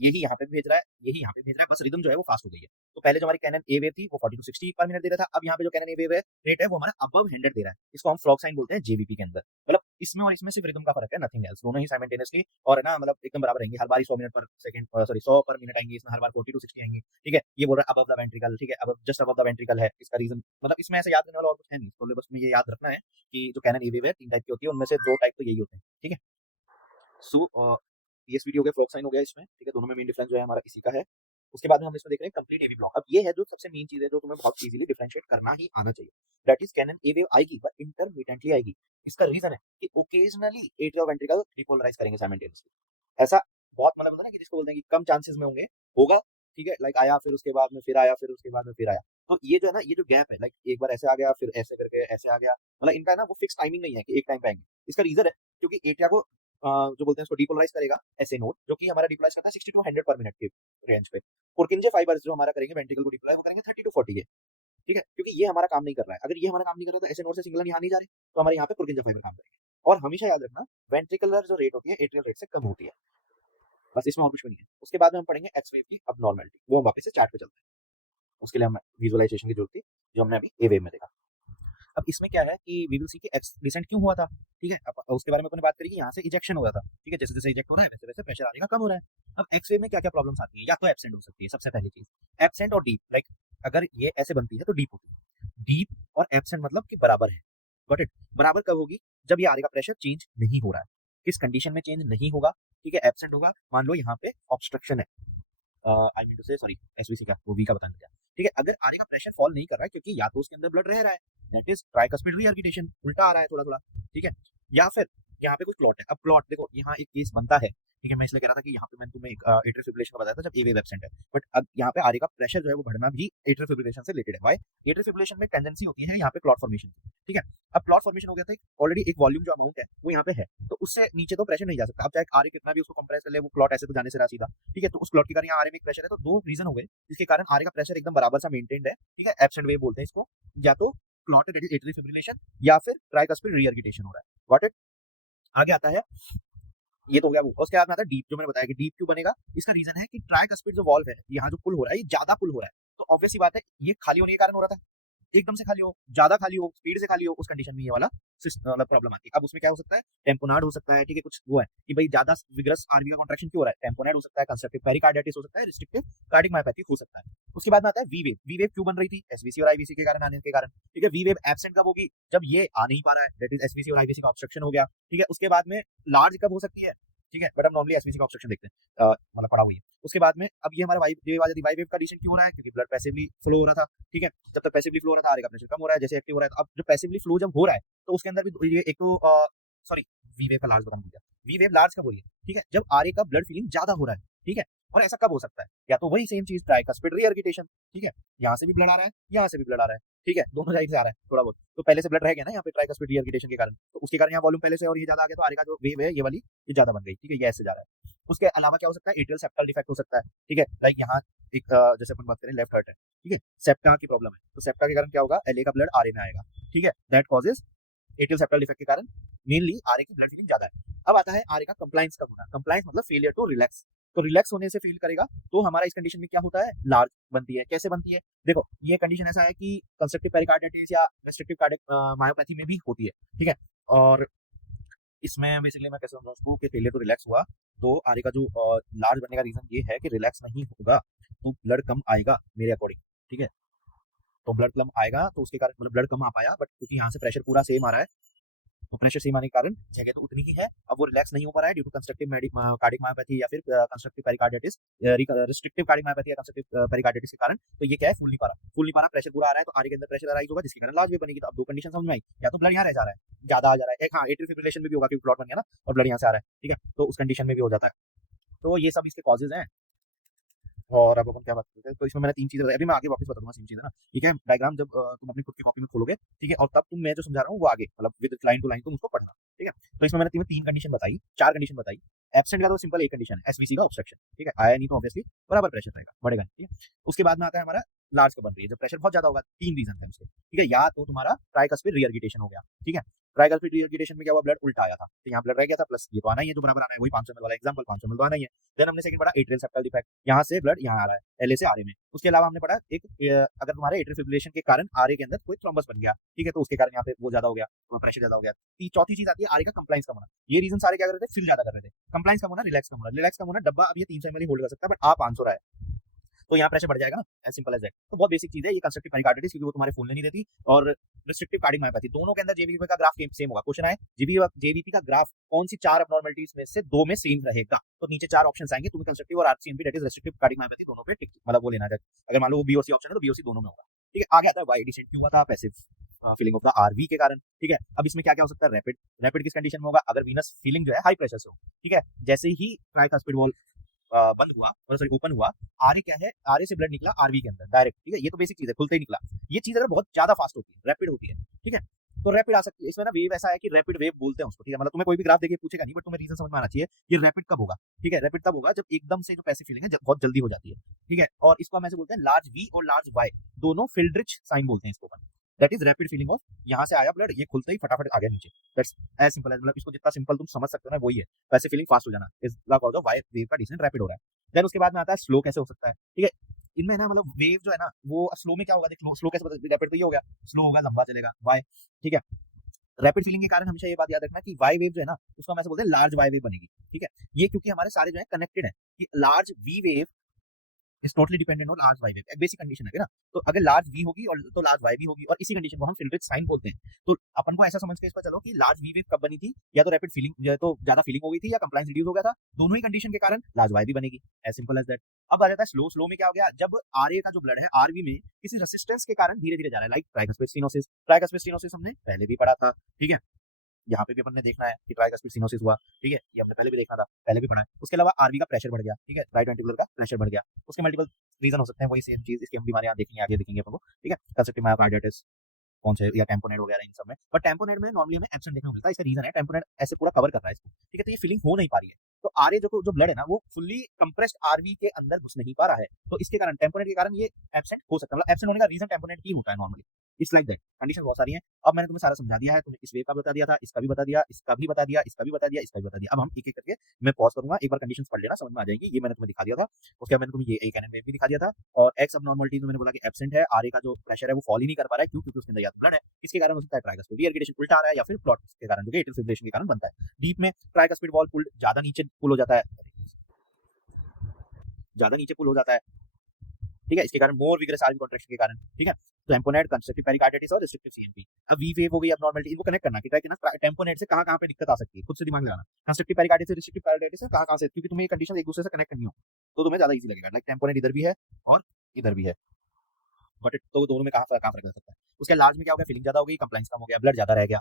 यही यहाँ पे भी भेज रहा है, यही यहाँ पे भेज रहा है, बस रिदम जो है वो फास्ट हो गई है। तो पहले जो हमारी कैनन ए वेव थी वो 40 to 60 पर मिनट दे रहा था, अब यहाँ पे जो कैनन ए वेव है रेट है वो हमारा अबव 100 दे रहा है। इसको हम फ्लॉक साइन बोलते हैं जेवीपी के अंदर, मतलब इसमें और इसमें सिर्फ रिदम का फर्क है, नथिंग एल्स, दोनों ही साइमल्टेनियसली और है ना, मतलब एकदम बराबर रहेंगे, हर बार 100 मिनट पर सेकंड, सॉरी 100 पर मिनट आएंगे, इसमें हर बार 40 to 60 आएंगे। ठीक है, ये बोल रहा है अबव द वेंट्रिकल। ठीक है, अब जस्ट अबव द वेंट्रिकल है, इसका रीजन मतलब इसमें ऐसा याद करने वाला और कुछ है नहीं, तो बस में ये याद रखना है कि जो कैनन ए वेव है 3 टाइप की होती है, उनमें से 2 टाइप तो यही होते हैं। ठीक है, सो पीएसवीडी हो गया, फ्लॉक साइन हो गया इसमें। ठीक है, दोनों में मेन डिफरेंस जो है हमारा इसी का है। उसके बाद में हम इसमें देख रहे हैं कंप्लीट एवी ब्लॉक। अब ये है जो सबसे मेन चीज है जो तुम्हें बहुत इजीली डिफरेंशिएट करना ही आना चाहिए, that is cannon A wave आएगी बट इंटरमिटेंटली आएगी। इसका रीजन है कि ओकेजनली एट्रिया और वेंट्रिकल डिपोलराइज करेंगे साइमल्टेनियसली। ऐसा बहुत मतलब होता है ना कि जिसको बोलते हैं कि कम चांसेस में होंगे, होगा। ठीक है, लाइक आया फिर उसके बाद में फिर आया फिर उसके बाद में फिर आया, तो ये जो है ना, ये जो गैप है, लाइक एक बार ऐसे आ गया फिर ऐसे करके ऐसे आ गया, मतलब इनका है ना वो फिक्स टाइमिंग नहीं है कि एक टाइम पे आएंगे। इसका रीजन है क्योंकि एट्रिया को जो बोलते हैं उसको डिपोलराइज करेगा ऐसे नोड, जो कि हमारा डिपोलराइज करता है 60 to 100 पर मिनट के रेंज पे। पुरकिंजे फाइबर्स जो हमारा करेंगे वेंट्रिकल को डिप्लॉय, वो करेंगे 30 to 40 के। ठीक है, क्योंकि ये हमारा काम नहीं कर रहा है, अगर ये हमारा काम नहीं कर रहा है तो ऐसे नोड से सिंगल यहाँ नहीं जा रहे, तो हमारे यहाँ पे पुरकिंजे फाइबर काम करेंगे। और हमेशा याद रखना, वेंट्रिकुलर जो रेट होती है एट्रियल रेट से कम होती है, बस इसमें और कुछ भी नहीं है। उसके बाद में हम पढ़ेंगे एक्स वेव की अबनॉर्मलिटी, वो हम वापस से चार्ट पे चलते हैं, उसके लिए हमें विजुअलाइजेशन की जरूरत थी जो हमने अभी ए वेव में देखा। अब इसमें क्या है कि वी विल सी कि एक्स डिसेंट क्यों हुआ था। ठीक है, अब उसके बारे में अपन बात करेंगे, यहाँ से इजेक्शन हो रहा था। ठीक है, जैसे जैसे इजेक्ट हो रहा है वैसे वैसे प्रेशर आने का कम हो रहा है। अब एक्स वे में क्या क्या प्रॉब्लम्स आती है, या तो एब्सेंट हो सकती है, सबसे पहली चीज एब्सेंट और डीप, लाइक अगर ये ऐसे बनती है तो डीप होती है, डीप और एब्सेंट मतलब कि बराबर है। गॉट इट, बराबर कब होगी, जब ये आगे का प्रेशर चेंज नहीं हो रहा है। किस कंडीशन में चेंज नहीं होगा, ठीक है, एब्सेंट होगा, मान लो यहाँ पे ऑब्स्ट्रक्शन है, आई मीन टू से सॉरी एसवी से क्या वो वी का बताना क्या। ठीक है, अगर आगे का प्रेशर फॉल नहीं कर रहा है क्योंकि या तो उसके अंदर ब्लड रह रहा है, दैट इज ट्राइकस्पिड रीअर्गिटेशन, उल्टा आ रहा है थोड़ा थोड़ा। ठीक है, या फिर यहाँ पे कुछ क्लॉट है। अब क्लॉट देखो, यहाँ एक केस बनता है ठीक है। मैं इसलिए कह रहा था कि यहाँ पे मैंने तुम्हें एक एट्रियल फिब्रिलेशन का बताया था जब ए वेव एब्सेंट है, बट अब यहाँ पे आरे का प्रेशर जो है वो बढ़ना भी एट्रियल फिब्रिलेशन से रिलेटेड है। व्हाई? एट्रियल फिब्रिलेशन में टेंडेंसी होती है यहाँ पे क्लॉट फॉर्मेशन की, ठीक है। अब क्लॉट फॉर्मेशन हो गया था, ऑलरेडी एक वॉल्यूम जो अमाउंट है वो यहाँ पे है, तो उससे नीचे तो प्रेशर नहीं जा सकता। अब चाहे आरे कितना भी उसको कंप्रेस कर ले, वो क्लॉट ऐसे तो जाने से रहा सीधा, ठीक है। तो उस क्लॉट के कारण यहाँ आरे में एक प्रेशर है, तो दो रीजन हो गए जिसके कारण आरे का प्रेशर एकदम बराबर सा मेंटेन्ड है, ठीक है। एब्सेंट वेव बोलते हैं इसको, या तो clot that is atrial fibrillation या फिर ट्राइकस्पिड रीअर्गिटेशन हो रहा है। Got it? आगे आता है, ये तो हो गया वो। उसके बाद में आता है डीप, जो मैंने बताया कि डीप क्यों बनेगा। इसका रीजन है कि ट्राइकस्पिड जो वॉल्व है, यहाँ जो पुल हो रहा है, ये ज्यादा पुल हो रहा है, तो ऑब्वियस सी बात है ये खाली होने के कारण हो रहा था। एकदम से खाली हो, ज्यादा खाली हो, स्पीड से खाली हो, उस कंडीशन में ये वाला मतलब प्रॉब्लम आती है। अब उसमें क्या हो सकता है, टेम्पोनार्ड हो सकता है, ठीक है। कुछ वो है कि भाई ज्यादा विग्रस आरबी का कॉन्ट्रैक्शन क्यों हो रहा है, टेम्पोनार्ड हो सकता है, कंस्ट्रक्टिव पेरिकार्डिटिस हो सकता है, रिस्ट्रिक्टिव कार्डिक मायोपैथी हो सकता है। उसके बाद में आता है वी वेव। वी वेव क्यों बन रही थी, एसवीसी और आईवीसी के कारण आने के कारण, ठीक है। वी वेव एब्सेंट कब होगी, जब ये आ नहीं पा रहा है, दैट इज एसवीसी और आईवीसी का ऑब्स्ट्रक्शन हो गया, ठीक है। उसके बाद में लार्ज कब हो सकती है, ठीक है, बट हम नॉर्मली एसवीसी का ऑब्स्ट्रक्शन देखते हैं, मतलब पड़ा हुई है। उसके बाद में अब ये हमारा वाई वेव का कंडीशन क्यों हो रहा है, क्योंकि ब्लड पैसिवली फ्लो हो रहा था, ठीक है। जब तक पैसिवली फ्लो हो रहा था आरे का प्रेशर कम हो रहा है, जैसे एक्टिव हो रहा है। तो अब जो पैसिवली फ्लो जब हो रहा है, तो उसके अंदर भी ये एक तो सॉरी, वी वेव का लार्ज बताना भूल गया। वी वेव लार्ज कब हो रही है, ठीक है, जब आरे का ब्लड फीलिंग ज्यादा हो रहा है, ठीक है। और ऐसा कब हो सकता है, या तो वही सेम चीज ट्राइकस्पिड रीअर्गिटेशन, ठीक है, यहाँ से भी ब्लड आ रहा है, यहाँ से भी ब्लड आ रहा है, ठीक है, दोनों साइड से आ रहा है थोड़ा बहुत, तो पहले से ब्लड रह गया ना यहाँ पे ट्राइकस्पिड रीअर्गिटेशन के कारण, तो उसके कारण यहाँ वॉल्यूम पहले से और ये ज्यादा आ गया, तो आरे का जो वेव है ये वाली ये ज्यादा बन गई, ठीक है, ये ऐसे जा रहा है। उसके अलावा क्या हो सकता है, एट्रियल सेप्टल डिफेक्ट हो सकता है, ठीक है। लाइक यहाँ एक जैसे अपन बात करें लेफ्ट हार्ट है, ठीक है, सेप्टा की प्रॉब्लम है, तो सेप्टा के कारण क्या होगा, एलए का ब्लड आरए में आएगा, ठीक है, that causes atrial septal defect के कारण मेनली आरए की ब्लड फीलिंग ज्यादा है। अब आता है आरए का कंप्लायंस कब होना, कंप्लायंस मतलब फेलियर टू रिलैक्स, तो रिलैक्स होने से फील करेगा, तो हमारा इस कंडीशन में क्या होता है, लार्ज बनती है। कैसे बनती है, देखो ये कंडीशन ऐसा है कि कंस्ट्रक्टिव पेरिकार्डिटिस या रेस्ट्रिक्टिव कार्डिक मायोपैथी में भी होती है, ठीक है। और इसमें बेसिकली मैं कैसे समझूं उसको कि फेलियर टू रिलैक्स हुआ, तो आरे का जो लार्ज बनने का रीजन ये है कि रिलैक्स नहीं होगा, तो ब्लड कम आएगा मेरे अकॉर्डिंग, ठीक है। तो ब्लड कम आएगा, तो उसके कारण मतलब ब्लड कम आ पाया, बट क्योंकि यहाँ से प्रेशर पूरा सेम आ रहा है, तो प्रेशर सेम आने के कारण जगह तो उतनी ही है, अब वो रिलैक्स नहीं हो पा रहा है due to constructive cardiac myopathy या फिर constructive pericarditis, restrictive cardiac myopathy या कंस्ट्रक्टिव पेरिकार्डिटिस के कारण, तो ये क्या है, फूल नहीं पा रहा, प्रेशर पूरा आ रहा है, तो आरे के अंदर प्रेशर अराइज होगा, जिसके कारण लार्ज वेव बनेगी। तो अब दो कंडीशन समझ में आई, या तो ब्लड यहाँ रह जा रहा है, ज्यादा आ जा रहा है, एक हाँ एट्रियल फिब्रिलेशन में भी होगा क्योंकि क्लॉट बन गया ना, और ब्लड यहाँ से आ रहा है, ठीक है, तो उस कंडीशन में भी हो जाता है। तो ये सब इसके कॉजेज हैं। और अब अपन क्या बात करते हैं, तो इसमें मैंने तीन चीजें बताई, अभी मैं आगे वापस बता दूंगा सेम चीज है ना, ठीक है। डायग्राम जब तुम अपनी खुद की कॉपी में खोलोगे, ठीक है, और तब तुम मैं जो समझा रहा हूँ वो आगे मतलब विद लाइन टू लाइन तुम उसको पढ़ना, ठीक है। तो इसमें मैंने तीन कंडीशन बताई, चार कंडीशन बताई। एब्सेंट का तो सिंपल एक कंडीशन है, एसवीसी का ऑब्स्ट्रक्शन, ठीक है, आया नहीं तो ऑब्वियसली बराबर प्रेशर रहेगा, बढ़ेगा, ठीक है। उसके बाद में आता है हमारा लार्ज कब बन रही है, जब प्रेशर बहुत ज्यादा होगा। तीन रीजन है उसके, ठीक है, या तो तुम्हारा ट्राइकस्पिड रीअर्गिटेशन हो गया, ठीक है। ट्राइकस्पिड रीअर्गिटेशन में क्या हुआ, ब्लड उल्टा आया था, तो यहाँ ब्लड रह गया था, प्लस ये तो आना ही है, जो बराबर आना है, वही 500 ml वाला एग्जांपल, 500 ml तो आना ही है। देन हमने सेकंड पढ़ा एट्रियल सेप्टल डिफेक्ट, यहाँ से ब्लड यहाँ आ रहा है, एलए से आरए में। उसके अलावा हमने पढ़ा एक अगर तुम्हारे एट्रियल फिब्रिलेशन के कारण आरए के अंदर कोई थ्रोम्बस बन गया, ठीक है, तो उसके कारण यहाँ पे वो ज्यादा हो गया, प्रेशर ज्यादा हो गया। चौथी चीज आती है आरए का कंप्लायंस कम होना। ये रीजन सारे क्या कर रहे थे, फिल ज्यादा कर रहे थे, कंप्लायंस कम होना, रिलैक्स कम होना। रिलैक्स कम होना, डब्बा अब ये 300 ml ही होल्ड कर सकता है, बट आ 500 रहा है, तो यहाँ प्रेशर बढ़ जाएगा ना, एज सिंपल एज दैट। तो बहुत बेसिक चीज है ये कंस्ट्रक्टिव पेरिकार्डिटिस, क्योंकि वो तुम्हारे फूलने नहीं देती, और रिस्ट्रिक्टिव कार्डिक मायोपैथी, दोनों के अंदर जेबीपी का ग्राफ सेम होगा। क्वेश्चन आए जेबीपी का ग्राफ कौन सी चार अबनॉर्मलिटीज में से दो में सेम रहेगा, तो नीचे चार ऑप्शन आएंगे, तुम्हें कंस्ट्रक्टिव और RCMP that is restrictive cardiac myopathy दोनों पे टिक मतलब वो लेना है। अगर मान लो वो बी और सी ऑप्शन है, तो बी और सी दोनों में होगा, ठीक है। आगे आता है वाई डिसेंट क्यों हुआ था, passive filling of the RV के कारण, ठीक है। अब इसमें क्या क्या हो सकता है, रैपिड, रैपिड किस कंडीशन में होगा, अगर वीनस फीलिंग जो है हाई प्रेशर से हो, ठीक है। जैसे ही ट्राइकस्पिड वॉल्व बंद हुआ, और सॉरी ओपन हुआ, आरे क्या है, आरे से ब्लड निकला आरवी के अंदर डायरेक्ट, ठीक है, ये तो बेसिक चीज है, खुलते ही निकला। ये चीज अगर बहुत ज्यादा फास्ट होती है, रैपिड होती है, ठीक है, तो रैपिड आ सकती है। इसमें ना वेव ऐसा है कि रैपिड वेव बोलते हैं उसको, ठीक है, मतलब तुम्हें कोई भी ग्राफ देखिए पूछेगा नहीं, बट तुम्हें रीजन समझ में आना चाहिए ये रैपिड कब होगा, ठीक है। रैपिड तब होगा जब एकदम से जो पैसिव फीलिंग है बहुत जल्दी हो जाती है, ठीक है। और इसको हम ऐसे बोलते हैं लार्ज वी और लार्ज वाई, दोनों फिल्ड्रिच साइन बोलते हैं इसको, that is rapid feeling of, यहाँ से आया ब्लड, ये खुलते ही फटाफट आ गया नीचे, दैट्स एज सिंपल एज, मतलब इसको जितना सिंपल तुम समझ सकते हो ना वही है, वैसे फीलिंग फास्ट हो जाना is the cause of Y wave का डिसेंट रैपिड हो रहा है। देन उसके बाद में आता है स्लो कैसे हो सकता है, ठीक है। इनमें ना मतलब वेव जो है ना वो स्लो में क्या होगा, देखो स्लो कैसे, रैपिड तो ये हो गया, स्लो होगा लंबा चलेगा, वाई, ठीक है। रैपिड फीलिंग के कारण हमेशा ये बात याद रखना कि वाई वेव जो है ना उसको हम ऐसे बोलते हैं लार्ज वाई वेव बनेगी, ठीक है। ये क्योंकि हमारे सारे जो है कनेक्टेड है, कि large V wave is totally dependent on large Y wave, एक बेसिक कंडीशन है ना। तो अगर लार्ज वी होगी और तो लार्ज वाई भी होगी, और इसी कंडीशन को हम फिल्ट्रेट साइन बोलते हैं। तो अपन को ऐसा समझ के इस पर चलो कि लार्ज वी वेव कब बनी थी, या तो रैपिड फीलिंग या तो ज्यादा फीलिंग हो गई थी, या कंप्लायंस रिड्यूस हो गया था, दोनों ही कंडीशन के कारण लार्ज वाई भी बनेगी, एज सिंपल एज दैट। अब आ जाता है स्लो, स्लो में क्या हो गया, जब आरए का जो ब्लड है आरवी में किसी रेसिस्टेंस के कारण धीरे धीरे जा रहा है, like tricuspid stenosis. Tricuspid stenosis हमने पहले भी पढ़ा था, ठीक है। यहाँ पे भी अपन ने देखना है कि ट्राइकस्पिड सिनोसिस हुआ, ठीक है, ये हमने पहले भी देखना था, पहले भी पढ़ा है। उसके अलावा आरवी का प्रेशर बढ़ गया, ठीक है, राइट वेंट्रिकुलर का प्रेशर बढ़ गया। उसके मल्टीपल रीजन हो सकते हैं, वही सेम चीज इसकी हम बीमारियां देखेंगे, आगे देखेंगे अपन को, ठीक है, कंस्ट्रक्टिव मायोकार्डिटिस कौन से या टेम्पोनेट वगैरह इन सब में। बट टेम्पोनेट में नॉर्मली हमें एब्सेंट देखने को मिलता है, इसका रीजन है टेम्पोनेट ऐसे पूरा कवर कर रहा है इसको, ठीक है, तो ये फीलिंग हो नहीं पा रही है। तो आरए जो ब्लड है ना वो फुल्ली कंप्रेस्ड आरवी के अंदर घुस नहीं पा रहा है, तो इसके कारण टेम्पोनेट के कारण ये एब्सेंट हो सकता है। मतलब एब्सेंट होने का रीजन टेम्पोनेट ही होता है normally. It's like that, condition बहुत सारी है। अब मैंने तुम्हें सारा समझा दिया है, तुम्हें इस वेव का बता दिया था, इसका भी बता दिया, इसका भी बता दिया, इसका भी बता दिया, इसका भी बता दिया। अब हम एक एक करके मैं पॉज करूंगा, एक बार कंडीशन पढ़ लेना, समझ में आ जाएगी। ये मैंने तुम्हें दिखा दिया था, उसके बाद मैंने तुम्हें ये एक एन वेव भी दिखा दिया था, और एक्स अब नॉर्मलिटी में मैंने बोला कि एब्सेंट है, आरए का जो प्रेशर है वो फॉल ही नहीं कर पा रहा है, क्यों? क्योंकि उसके अंदर या तो ब्लड है, इसके कारण हो सकता है ट्राइकस्पिड रीइरगेशन उल्टा आ रहा है, या फिर क्लॉट के कारण, जो कि एट्रियल फिब्रिलेशन के कारण बनता है। डीप में ट्राइकस्पिड वॉल पुल ज्यादा नीचे पुल हो जाता है, ज्यादा नीचे पुल हो जाता है, ठीक है, इसके कारण मोर विग्रेस आरवी कॉन्ट्रैक्शन के कारण, ठीक है। टेम्पोनेट, कंस्ट्रक्टिव पेरिकार्डिटिस और रिस्ट्रिक्टिव सीएमपी। अब वी वेव हो गई एब्नॉर्मलिटी, इनको कनेक्ट करना कि ना टेम्पोनेट से कहां-कहां पे दिक्कत आ सकती है, खुद से दिमाग लगाना। कंस्ट्रक्टिव पेरिकार्डिटिस से रिस्ट्रिक्टिव पेरिकार्डिटिस से कहां-कहां से, क्योंकि तुम्हें ये कंडीशन एक दूसरे से कनेक्ट करनी हो तो तुम्हें ज्यादा इजी लगेगा। लाइक टेम्पोनेट इधर भी है और इधर भी है, बट तो दोनों में कहां फर्क रह सकता है। उसके लार्ज में क्या हो गया, फीलिंग ज्यादा हो गई, कंप्लायंस कम हो गया, ब्लड ज्यादा रह गया,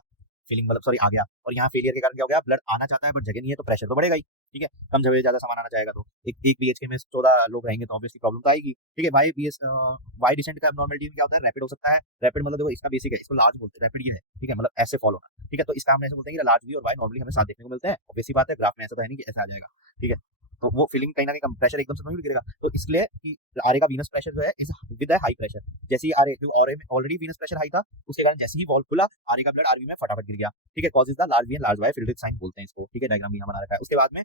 फीलिंग मतलब सॉरी आ गया, और यहाँ फेलियर के कारण क्या हो गया, ब्लड आना चाहता है बट जगह नहीं है, तो प्रेशर तो बढ़ेगा ही, ठीक है। कम जगह ज्यादा सामान आना चाहेगा, तो एक बीएचके में 14 लोग रहेंगे तो ऑब्वियसली प्रॉब्लम तो आएगी, ठीक है। वाई डिसेंट का एब्नॉर्मलिटी में क्या होता है, रैपिड हो सकता है। रैपिड मतलब देखो इसका बेसिक है, इसको लार्ज बोलते हैं, रैपिड ये है, ठीक है, मतलब ऐसे फॉलो होना, ठीक है। तो इसका हम ऐसे बोलते हैं कि लार्ज वी और वाई नॉर्मली हमें साथ देखने को मिलते हैं, ऑब्वियसली बात है, ग्राफ में ऐसा तो है नहीं कि ऐसा आ जाएगा, ठीक है। तो वो फीलिंग कहीं ना कहीं प्रेशर एकदम से नहीं गिरेगा, तो इसलिए कि आरे का वीनस प्रेशर जो है इज विद हाई प्रेशर। जैसे ही आरे जो और में ऑलरेडी वीनस प्रेशर हाई था, उसके कारण जैसे ही वॉल खुला, आरे का ब्लड आरवी में फटाफट गिर गया, ठीक है। Causes the large V and large Y filtrate sign बोलते हैं इसको, ठीक है, डायग्राम भी यहाँ बना रखा है। उसके बाद में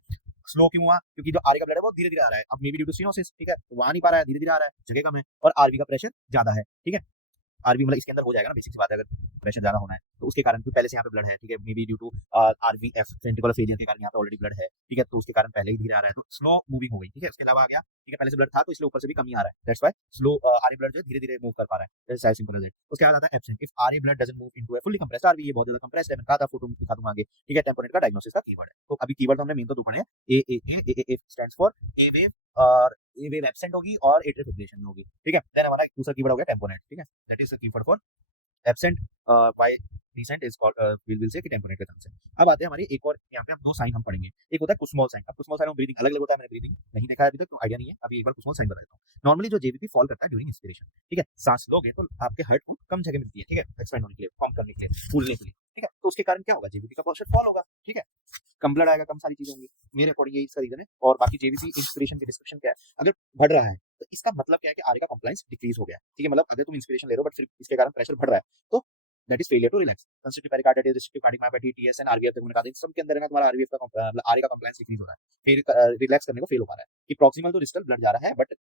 स्लो क्यों हुआ, क्योंकि जो आरे का ब्लड है वो धीरे धीरे आ रहा है, अब मे बी ड्यू टू सिनोसिस, ठीक है, तो वहां नहीं पा रहा है, धीरे धीरे आ रहा है, जगह कम है, और आरवी का प्रेशर ज्यादा है, ठीक है। आरबी मतलब इसके अंदर हो जाएगा ना, बेसिक सी बात है, अगर प्रेशर ज्यादा होना है तो उसके कारण, पहले से यहाँ पे ब्लड है, ठीक है, may be due to RVF ventricular failure के कारण यहाँ पे ऑलरेडी ब्लड है, ठीक है, तो उसके कारण पहले ही धीरे आ रहा है, तो स्लो मूविंग हो गई, ठीक है। उसके अलावा आ गया, ठीक है, पहले से ब्लड था तो इसलिए ऊपर से भी कमी आ रहा है, that's why slow RA blood जो धीरे धीरे मूव कर पा रहा है, that's as simple as that. उसके बाद आता है absent, if RA blood doesn't move into a fully compressed RV, ये बहुत ज्यादा कंप्रेस्ड है, मैंने कहा था, फोटो दिखा दूंगा आगे, ठीक है। टेम्पोनेट का डायग्नोसिस का कीवर्ड है, तो अभी कीवर्ड तो हमने मेन तो दो पढ़े हैं, ए स्टैंड्स फॉर ए वेव, और ए वेव एब्सेंट होगी और एट्रियल फिब्रिलेशन में होगी, ठीक है। देन हमारा दूसरा कीवर्ड हो गया टेम्पोनेट, ठीक है, that is the keyword for absent y descent is called will say कि टेम्पोरेट के टर्म से। अब आते हैं हमारे एक और, यहाँ पे अब दो साइन हम पढ़ेंगे, एक होता है कुस्मोल साइन। अब कुस्मोल साइन और ब्रीदिंग अलग अलग होता है, मैंने ब्रीदिंग नहीं देखा है अभी तक तो आइडिया नहीं है, अभी एक बार कुस्मोल साइन बता देता हूँ। नॉर्मली जो जेबीपी फॉल करता है ड्यूरिंग इंस्पिरेशन, ठीक है, सांस लोगे तो आपके हार्ट को कम जगह मिलती है, ठीक है, एक्सपेंड होने के लिए, फॉर्म करने के लिए, फूलने के लिए, ठीक है, तो उसके कारण क्या होगा, जेबीपी का प्रेशर फॉल होगा, ठीक है, कम ब्लड आएगा, कम सारी चीजें होंगी, मेरे अकॉर्डिंग यही इसका रीजन है। और बाकी जेबीपी इंस्पिरेशन की डिस्क्रिप्शन क्या है, अगर बढ़ रहा है तो इसका मतलब क्या है कि आरे का कंप्लायंस डिक्रीज हो गया, ठीक है, मतलब अगर तुम इंस्पिरेशन ले रहे हो बट फिर इसके कारण प्रेशर बढ़ रहा है, तो that is failure to relax. Constrictive pericarditis, restrictive cardiomyopathy, TS and RVF तक मैंने कहा था, इन सब के अंदर है ना तुम्हारा आरवीएफ का मतलब आरए का कंप्लायंस डिक्रीज हो रहा है, फिर रिलैक्स करने को फेल हो पा रहा है, कि प्रॉक्सिमल तो डिस्टल ब्लड जा रहा है बट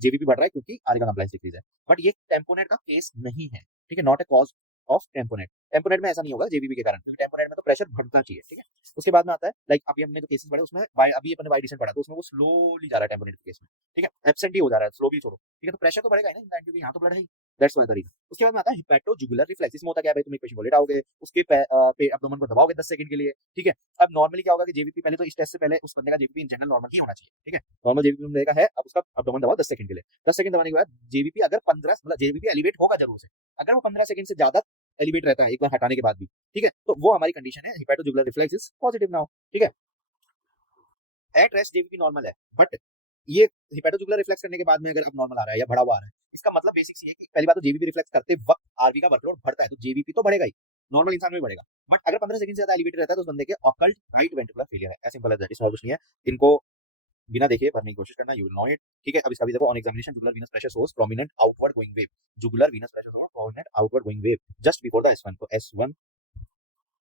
जेबीपी बढ़ रहा है क्योंकि आरए का कंप्लायंस डिक्रीज है, बट ये टेम्पोनेट का केस नहीं है, ठीक है, not a cause of tamponade. Tamponade में ऐसा नहीं होगा जेबीपी के कारण, क्योंकि टेम्पोनेट में तो प्रेशर बढ़ना चाहिए, ठीक है। उसके बाद में आता है लाइक अभी हमने जो केसेस पढ़े उसमें अभी अपन ने वाई डिसेंट पढ़ा, तो उसमें वो स्लोली जा रहा है टेम्पोनेट के केस में, ठीक है, एब्सेंट ही हो जा रहा है, स्लो भी छोड़ो, ठीक है, तो प्रेशर तो बढ़ेगा ही ना, क्योंकि यहाँ तो ब्लड है, दैट्स व्हाई द रीजन। उसके बाद में आता है हिपैटोजुगुलर रिफ्लेक्स, इसमें होता क्या है भाई, तुम एक पेशेंट को लेटाओगे, उसके एब्डोमेन को दबाओगे 10 सेकंड के लिए, ठीक है। अब नॉर्मली क्या होगा कि जेबीपी पहले तो इस टेस्ट से पहले उस बंदे का जेबीपी इन जनरल नॉर्मल ही होना चाहिए, ठीक है, नॉर्मल जेबीपी में देखा है, अब उसका एब्डोमेन दबाओ 10 सेकंड के लिए, 10 सेकंड दबाने के बाद जेबीपी अगर 15 मतलब जेबीपी एलिवेट होगा जरूर से, अगर वो 15 सेकंड से ज्यादा एलिवेट रहता है एक बार हटाने के बाद भी, ठीक है, तो वो हमारी कंडीशन है हिपैटोजुगुलर रिफ्लेक्स इज पॉजिटिव नाउ, ठीक है। एट रेस्ट जेबीपी नॉर्मल है, बट ये हिपैटोजुगुलर रिफ्लेक्स करने के बाद में अगर अब नॉर्मल आ रहा है या बढ़ा हुआ आ रहा है, इसका मतलब बेसिक सी है कि पहली बात तो जेबीपी रिफ्लेक्स करते वक्त आरवी का वर्कलोड बढ़ता है, तो जेबीपी तो बढ़ेगा ही, नॉर्मल इंसान में भी बढ़ेगा, बट अगर 15 सेकंड से ज्यादा एलिवेटेड रहता है तो उस बंदे के ऑकल्ट राइट वेंट्रिकुलर फेलियर है, एज सिंपल एज दैट, इसमें और कुछ नहीं है। इनको बिना देखे भरने की कोशिश करना, यू विल नो इट, ठीक है। अब इसका भी देखो, on examination jugular Venus pressure source prominent outward going wave, jugular Venus pressure source prominent outward going wave just before the S1, तो S1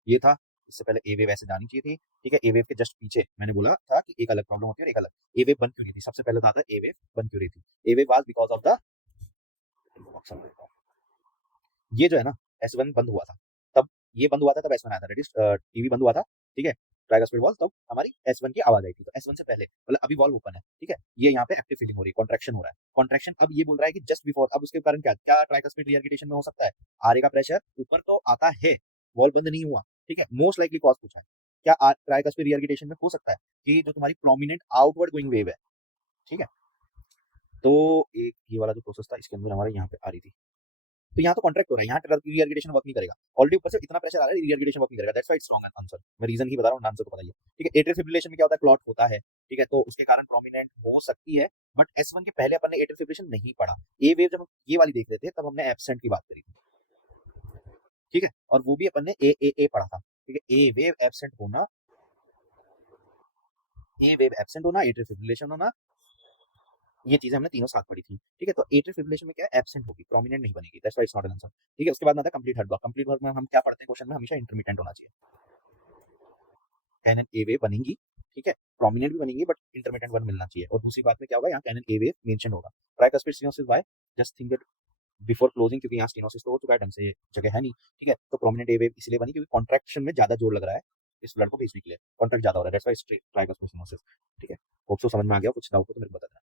ये था, इससे पहले ए वेव ऐसे जानी चाहिए थी, ठीक है। ए वेव के जस्ट पीछे मैंने बोला था कि एक अलग प्रॉब्लम होती है और एक अलग ए वेव बन क्यों रही थी, सबसे पहले आता है ए वेव बन क्यों रही थी, A wave was because of the, ये जो है ना S1 बंद हुआ था, तब ये बंद हुआ था, तब S1 आया था, दैट इज टीवी बंद हुआ था, ठीक है, ट्राइगस्पिड वॉल्व, तब हमारी S1 की आवाज आई थी, तो S1 से पहले मतलब अभी वॉल्व ओपन है, ठीक है, ये यहाँ पे एक्टिव फीलिंग हो रही है, कॉन्ट्रैक्शन हो रहा है, कॉन्ट्रैक्शन अब ये बोल रहा है कि जस्ट बिफोर, अब उसके कारण क्या क्या ट्राइगस्पिड रीएर्गिटेशन में हो सकता है, आरे का प्रेशर ऊपर तो आता है, वॉल्व बंद नहीं हुआ, ठीक है, मोस्ट लाइकली कॉज पूछा है, क्या ट्राइगस्पिड रीएर्गिटेशन में हो सकता है कि जो तुम्हारी प्रोमिनेंट आउटवर्ड गोइंग वेव है, ठीक है, तो एक ये वाला जो प्रोसेस था इसके अंदर हमारे यहाँ पे आ रही थी, तो यहाँ तो कॉन्ट्रैक्ट हो रहा है, यहाँ रीअर्गुलेशन वर्क नहीं करेगा, ऑलरेडी ऊपर से इतना प्रेशर आ रहा है, रीअर्गुलेशन वर्क नहीं करेगा, that's why it's wrong answer. मैं रीजन ही बता रहा हूँ, आंसर तो पता ही है, ठीक है। एट्रियल फिब्रिलेशन में क्या होता है, क्लॉट होता है, ठीक है, तो उसके कारण प्रोमिनेंट हो सकती है, बट S1 के पहले अपन ने एट्रियल फिब्रिलेशन नहीं पढ़ा। ए वेव जब हम ये वाली देख रहे थे तब हमने एब्सेंट की बात करी थी, ठीक है, और वो भी अपन ने ए पढ़ा था, ठीक है। ए वेव एब्सेंट होना, ए वेव एब्सेंट होना, एट्रियल फिब्रिलेशन होना, ये चीजें हमने तीनों साथ पढ़ी थी, ठीक है। तो एट्रियल फिब्रिलेशन में क्या है, एब्सेंट होगी, प्रोमिनेंट नहीं बनेगी, that's why it's not an answer, ठीक है। उसके बाद आता है complete heart block. Complete work में हम क्या पढ़ते हैं क्वेश्चन में, हमेशा इंटरमिटेंट होना चाहिए, कैनन ए वेव बनेंगी, ठीक है, प्रोमिनेंट भी बनेंगी, बट इंटरमिटेंट वन मिलना चाहिए। और दूसरी बात में क्या होगा, यहाँ कैनन ए वेव मेंशन होगा। Tricuspid stenosis by, just think that before closing, क्योंकि यहाँ स्टेनोसिस तो हो चुका है, ढंग से जगह है नहीं, ठीक है। तो प्रोमिनेंट ए वेव इसलिए बनी क्योंकि कॉन्ट्रैक्शन में ज्यादा जोर लग रहा है इस ब्लड को भेजने के लिए, कॉन्ट्रैक्ट ज्यादा हो रहा है, दैट्स व्हाई ट्राइकस्पिड स्टेनोसिस, ठीक है। होप सो समझ में आ गया, कुछ डाउट हो तो मेरे को बता देना।